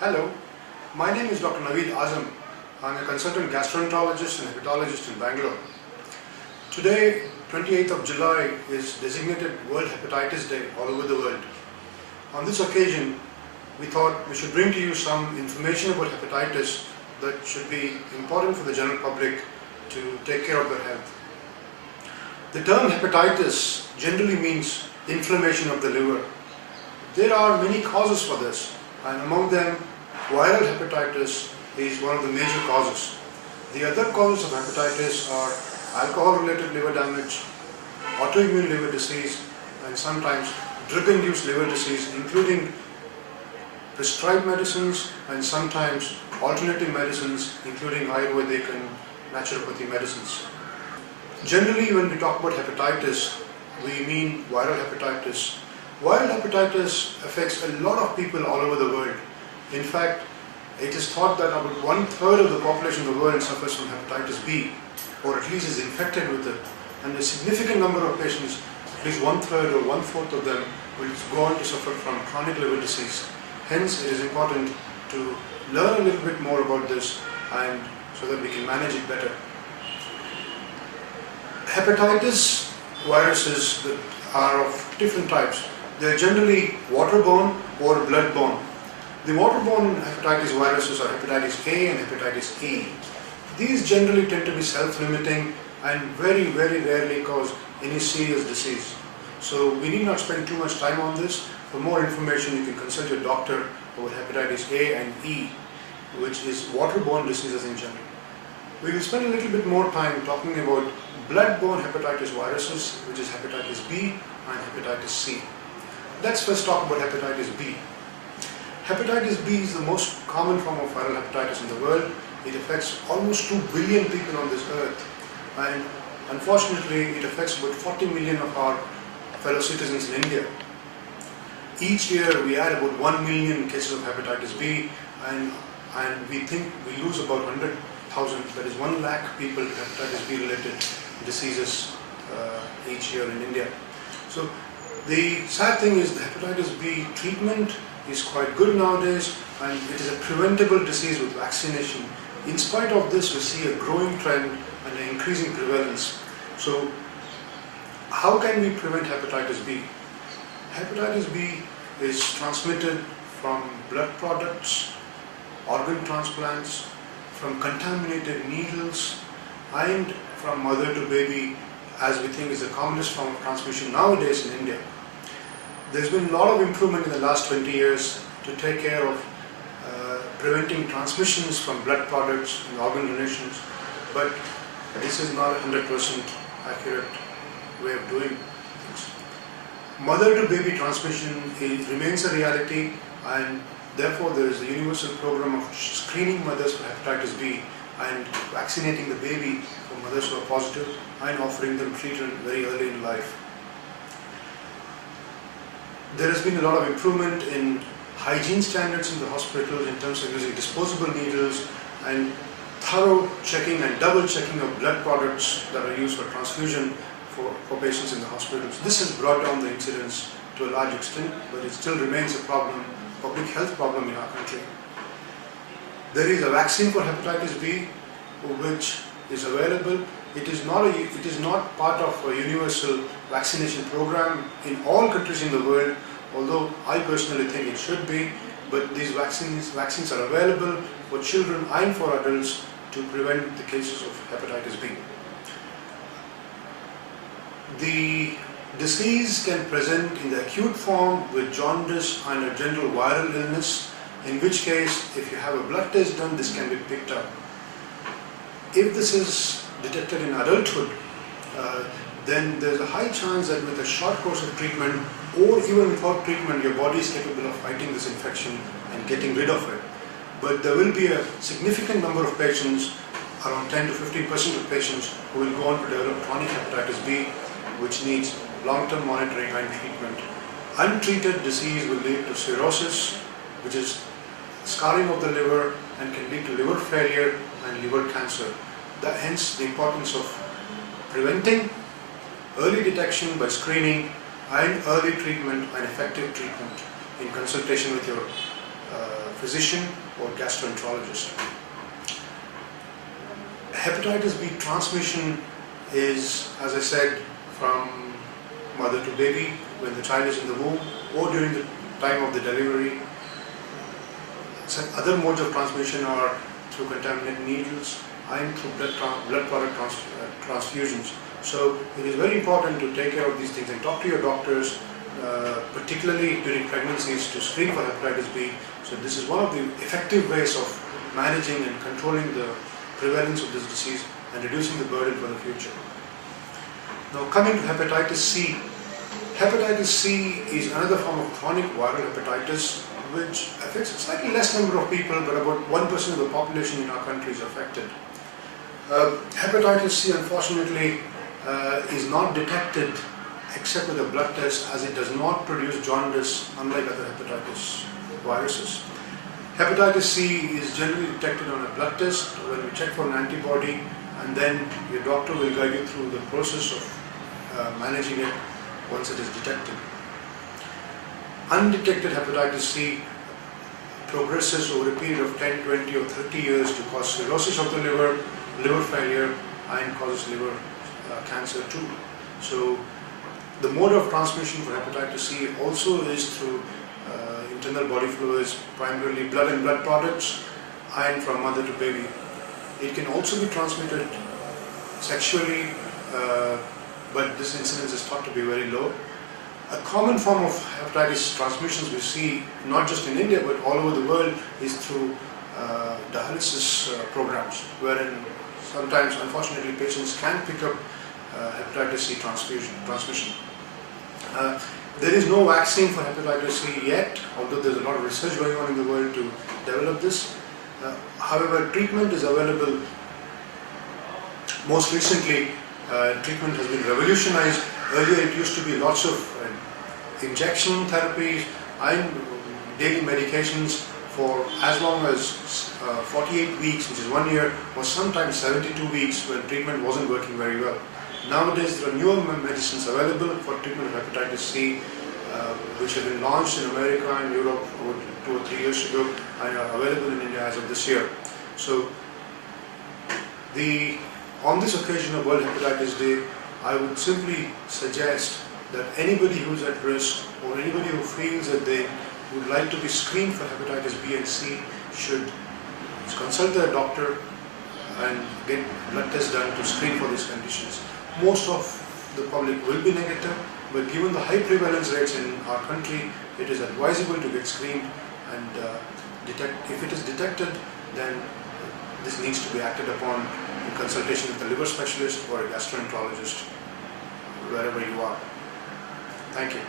Hello, my name is Dr. Naveed Azam. I'm a consultant gastroenterologist and hepatologist in Bangalore. Today, 28th of July, is designated World Hepatitis Day all over the world. On this occasion, we thought we should bring to you some information about hepatitis that should be important for the general public to take care of their health. The term hepatitis generally means inflammation of the liver. There are many causes for this, and among them, viral hepatitis is one of the major causes. The other causes of hepatitis are alcohol-related liver damage, autoimmune liver disease, and sometimes drug-induced liver disease, including prescribed medicines and sometimes alternative medicines, including Ayurvedic and naturopathy medicines. Generally, when we talk about hepatitis, we mean viral hepatitis. Viral hepatitis affects a lot of people all over the world. In fact, it is thought that about 1/3 of the population of the world suffers from hepatitis B, or at least is infected with it. And a significant number of patients, at least 1/3 or 1/4 of them, will go on to suffer from chronic liver disease. Hence, it is important to learn a little bit more about this, and so that we can manage it better. Hepatitis viruses that are of different types. They are generally waterborne or bloodborne. The waterborne hepatitis viruses are hepatitis A and hepatitis E. These generally tend to be self-limiting and very rarely cause any serious disease. So we need not spend too much time on this. For more information, you can consult your doctor about hepatitis A and E, which is waterborne diseases in general. We will spend a little bit more time talking about blood-borne hepatitis viruses, which is hepatitis B and hepatitis C. Let's first talk about hepatitis B. Hepatitis B is the most common form of viral hepatitis in the world. It affects almost 2 billion people on this earth, and unfortunately it affects about 40 million of our fellow citizens in India. Each year we add about 1 million cases of hepatitis B, and we think we lose about 100,000, that is 1 lakh people with hepatitis B related diseases each year in India. So the sad thing is the hepatitis B treatment is quite good nowadays, and it is a preventable disease with vaccination. In spite of this, we see a growing trend and an increasing prevalence. So how can we prevent hepatitis B? Hepatitis B is transmitted from blood products, organ transplants, from contaminated needles, and from mother to baby, as we think is the commonest form of transmission nowadays in India. There's been a lot of improvement in the last 20 years to take care of preventing transmissions from blood products and organ donations, but this is not a 100% accurate way of doing things. Mother to baby transmission remains a reality, and therefore there is a universal program of screening mothers for hepatitis B and vaccinating the baby for mothers who are positive and offering them treatment very early in life. There has been a lot of improvement in hygiene standards in the hospitals in terms of using disposable needles and thorough checking and double checking of blood products that are used for transfusion for patients in the hospitals. This has brought down the incidence to a large extent, but it still remains a problem, public health problem in our country. There is a vaccine for hepatitis B which is available. It is not part of a universal vaccination program in all countries in the world, although I personally think it should be, but these vaccines are available for children and for adults to prevent the cases of hepatitis B. The disease can present in the acute form with jaundice and a general viral illness, in which case, if you have a blood test done, this can be picked up. If this is detected in adulthood, then there's a high chance that with a short course of treatment, or even without treatment, your body is capable of fighting this infection and getting rid of it. But there will be a significant number of patients, around 10 to 15% of patients, who will go on to develop chronic hepatitis B, which needs long-term monitoring and treatment. Untreated disease will lead to cirrhosis, which is scarring of the liver and can lead to liver failure and liver cancer. Hence the importance of preventing, early detection by screening, and early treatment and effective treatment in consultation with your physician or gastroenterologist. Hepatitis B transmission is, as I said, from mother to baby when the child is in the womb or during the time of the delivery. Other modes of transmission are through contaminated needles and through blood product transfusions. So it is very important to take care of these things and talk to your doctors, particularly during pregnancies, to screen for hepatitis B. So this is one of the effective ways of managing and controlling the prevalence of this disease and reducing the burden for the future. Now coming to hepatitis C. Hepatitis C is another form of chronic viral hepatitis which affects a slightly less number of people, but about 1% of the population in our country is affected. Hepatitis C, unfortunately, is not detected except with a blood test, as it does not produce jaundice, unlike other hepatitis viruses. Hepatitis C is generally detected on a blood test when we check for an antibody, and then your doctor will guide you through the process of managing it once it is detected. Undetected hepatitis C progresses over a period of 10, 20 or 30 years to cause cirrhosis of the liver, liver failure, and causes liver cancer too. So the mode of transmission for hepatitis C also is through internal body fluids, primarily blood and blood products, and from mother to baby. It can also be transmitted sexually, but this incidence is thought to be very low. A common form of hepatitis transmissions we see, not just in India but all over the world, is through dialysis programs, wherein sometimes, unfortunately, patients can pick up hepatitis C transmission. There is no vaccine for hepatitis C yet, although there is a lot of research going on in the world to develop this. However, treatment is available. Most recently, treatment has been revolutionized. Earlier it used to be lots of injection therapies and daily medications for as long as 48 weeks, which is 1 year, or sometimes 72 weeks when treatment wasn't working very well. Nowadays there are newer medicines available for treatment of hepatitis C, which have been launched in America and Europe over 2 or 3 years ago and are available in India as of this year. So on this occasion of World Hepatitis Day, I would simply suggest that anybody who is at risk or anybody who feels that they would like to be screened for hepatitis B and C should consult their doctor and get blood tests done to screen for these conditions. Most of the public will be negative, but given the high prevalence rates in our country, it is advisable to get screened and if it is detected, then this needs to be acted upon in consultation with a liver specialist or a gastroenterologist, wherever you are. Thank you.